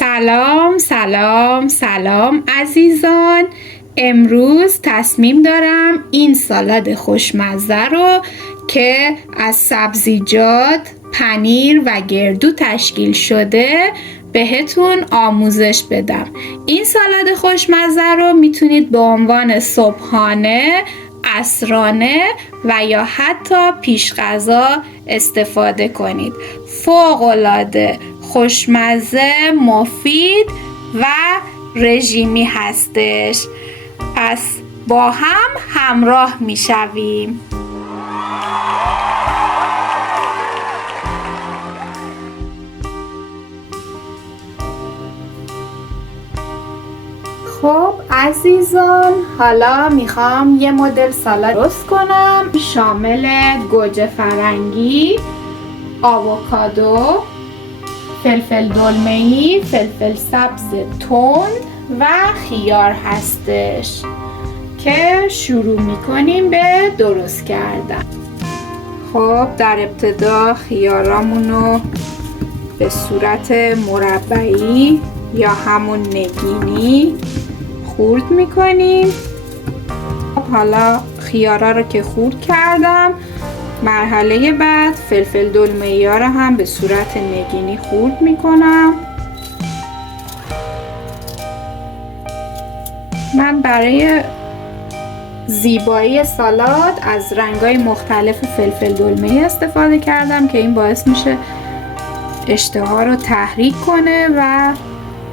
سلام سلام سلام عزیزان، امروز تصمیم دارم این سالاد خوشمزه رو که از سبزیجات، پنیر و گردو تشکیل شده بهتون آموزش بدم. این سالاد خوشمزه رو میتونید به عنوان صبحانه، عصرانه و یا حتی پیش غذا استفاده کنید. فوق‌العاده خوشمزه، مفید و رژیمی هستش. پس با هم همراه میشویم. خب عزیزان، حالا میخوام یه مدل سالاد درست کنم شامل گوجه فرنگی، آووکادو، فلفل دلمه‌ای، فلفل سبز تند و خیار هستش که شروع میکنیم به درست کردن. خب در ابتدا خیارامونو به صورت مربعی یا همون نگینی خورد میکنیم. حالا خیارا رو که خورد کردم، مرحله بعد فلفل دلمه‌ای ها رو هم به صورت نگینی خورد میکنم. من برای زیبایی سالاد از رنگ‌های مختلف فلفل دلمه‌ای استفاده کردم که این باعث میشه اشتها رو تحریک کنه و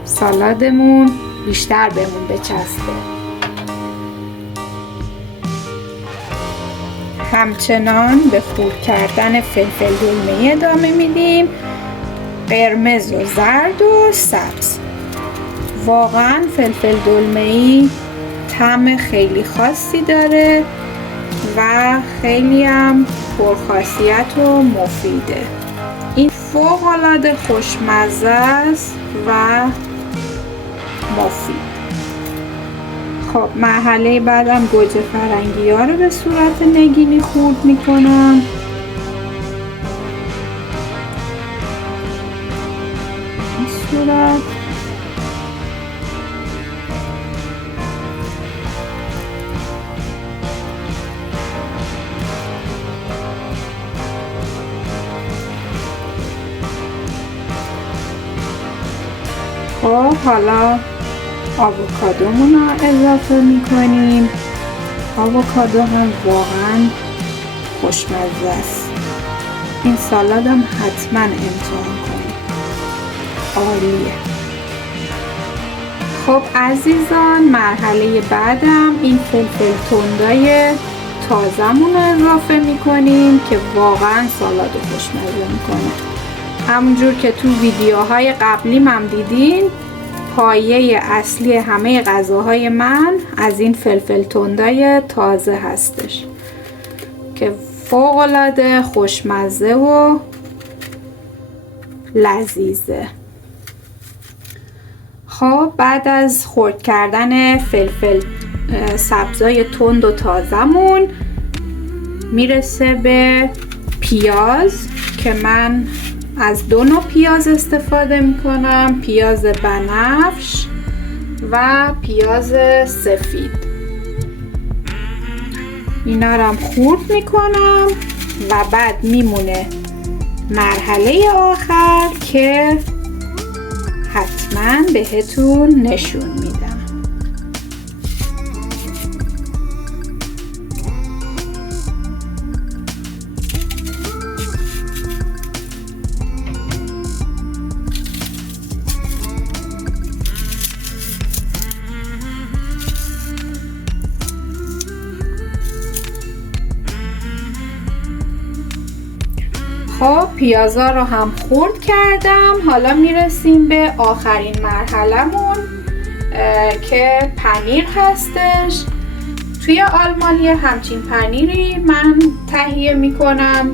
سالادمون بیشتر بهمون بچسبه. همچنان به خورد کردن فلفل دلمه‌ای ادامه میدیم، قرمز و زرد و سبز. واقعا فلفل دلمه‌ای طعم خیلی خاصی داره و خیلی هم پرخاصیت و مفیده. این فوق‌العاده خوشمزه است و مفید. خب مرحله بعدم گوجه فرنگی ها رو به صورت نگینی خورد میکنم. این صورت خب حالا آووکادومون رو اضافه میکنیم. آووکادو هم واقعا خوشمزه است. این سالاد هم حتما امتحان کنید، عالیه. خب عزیزان، مرحله بعدم این فلفل تندای تازمون رو اضافه میکنیم که واقعا سالاد رو خوشمزه میکنه. همونجور که تو ویدیوهای قبلی هم دیدین، پایه اصلی همه غذاهای من از این فلفل تندای تازه هستش که فوق‌العاده خوشمزه و لذیذه. خب بعد از خرد کردن فلفل سبزای تند و تازمون میرسه به پیاز که من از 2 نوع پیاز استفاده میکنم، پیاز بنفش و پیاز سفید. اینا رو هم خورد میکنم و بعد میمونه مرحله آخر که حتما بهتون نشون میدم. خب پیازا رو هم خرد کردم. حالا میرسیم به آخرین مرحله‌مون که پنیر هستش. توی آلمان یه همچین پنیری من تهیه میکنم.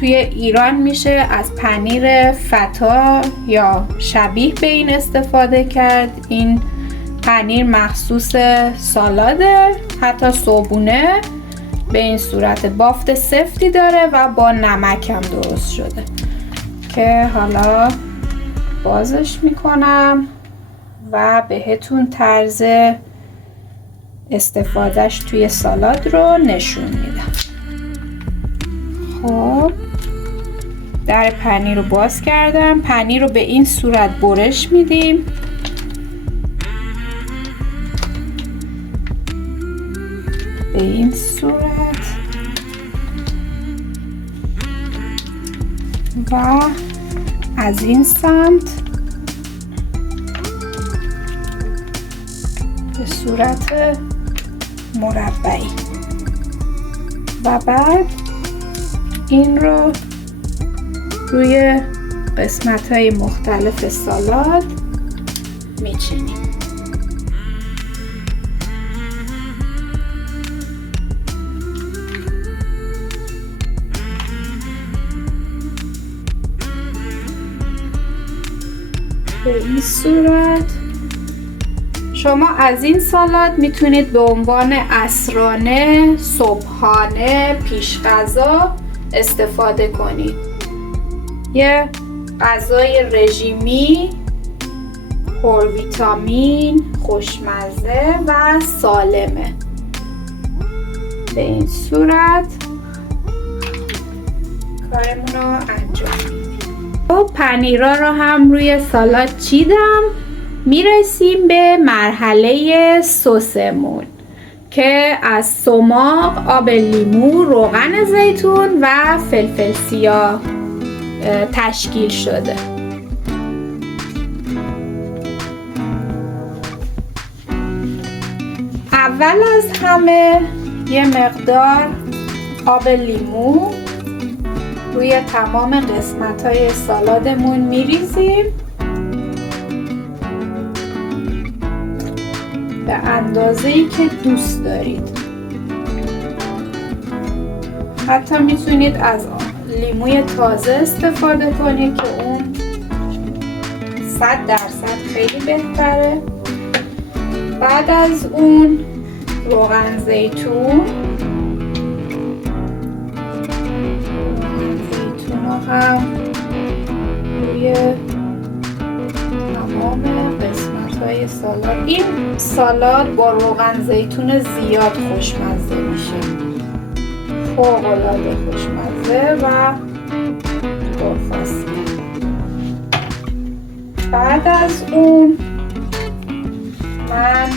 توی ایران میشه از پنیر فتا یا شبیه به این استفاده کرد. این پنیر مخصوص سالاده، حتی صبحونه به این صورت بافت سفتی داره و با نمک هم درست شده که حالا بازش میکنم و بهتون طرز استفادهش توی سالاد رو نشون میدم. خب در پنیر رو باز کردم. پنیر رو به این صورت برش میدیم. به این صورت و از این سمت به صورت مربعی و بعد این رو روی قسمت‌های مختلف سالاد میچینیم. به این صورت شما از این سالاد میتونید به عنوان عصرانه، صبحانه، پیش غذا استفاده کنید. یه غذای رژیمی، پر ویتامین، خوشمزه و سالمه. به این صورت کارمون رو انجام میدیم. و پنیرها رو هم روی سالاد چیدم. میرسیم به مرحله سسمون که از سماق، آب لیمو، روغن زیتون و فلفل سیاه تشکیل شده. اول از همه یه مقدار آب لیمو روی تمام قسمت‌های سالادمون میریزیم به اندازه‌ای که دوست دارید. حتی میتونید از لیموی تازه استفاده کنید که اون 100% خیلی بهتره. بعد از اون روغن زیتون هم روی تمام قسمت‌های سالاد. این سالاد با روغن زیتون زیاد خوشمزه میشه، فوق‌العاده خوشمزه و پرفصل. بعد از اون من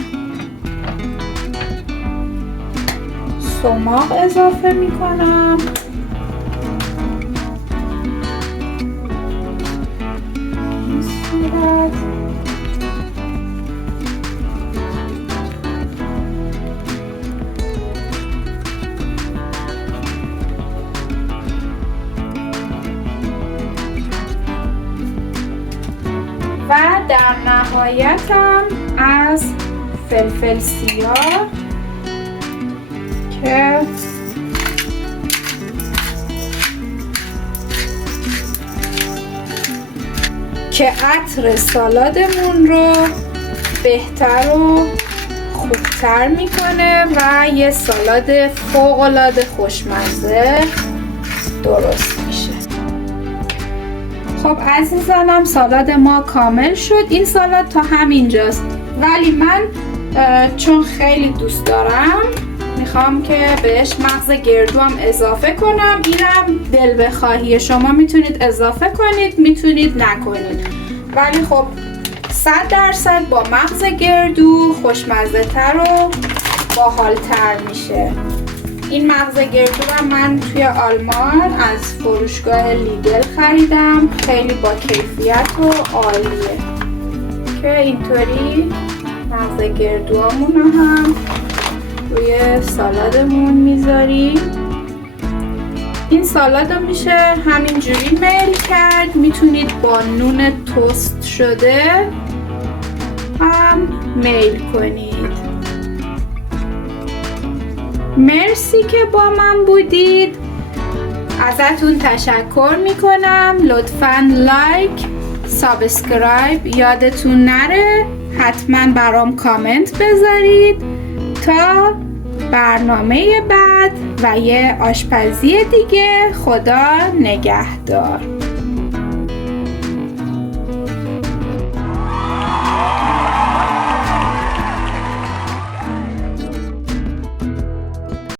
سماق اضافه میکنم. و در نهایتم از فلفل سیاه که عطر سالادمون رو بهتر و خوبتر میکنه و یه سالاد فوق‌العاده خوشمزه درست میشه. خب عزیزانم، سالاد ما کامل شد. این سالاد تا همینجاست، ولی من چون خیلی دوست دارم میخوام که بهش مغز گردو هم اضافه کنم. اینم دل بخواهی شما، میتونید اضافه کنید، میتونید نکنید، ولی خب 100% با مغز گردو خوشمزه تر و باحال‌تر میشه. این مغز گردو رو من توی آلمان از فروشگاه لیدل خریدم، خیلی با کیفیت و عالیه. که اینطوری مغز گردوامون رو هم روی سالادمون میذاریم. این سالاد رو میشه همینجوری میل کرد، میتونید با نون توست شده هم میل کنید. مرسی که با من بودید، ازتون تشکر میکنم. لطفاً لایک، سابسکرایب یادتون نره، حتما برام کامنت بذارید تا برنامه بعد و یه آشپزی دیگه. خدا نگهدار.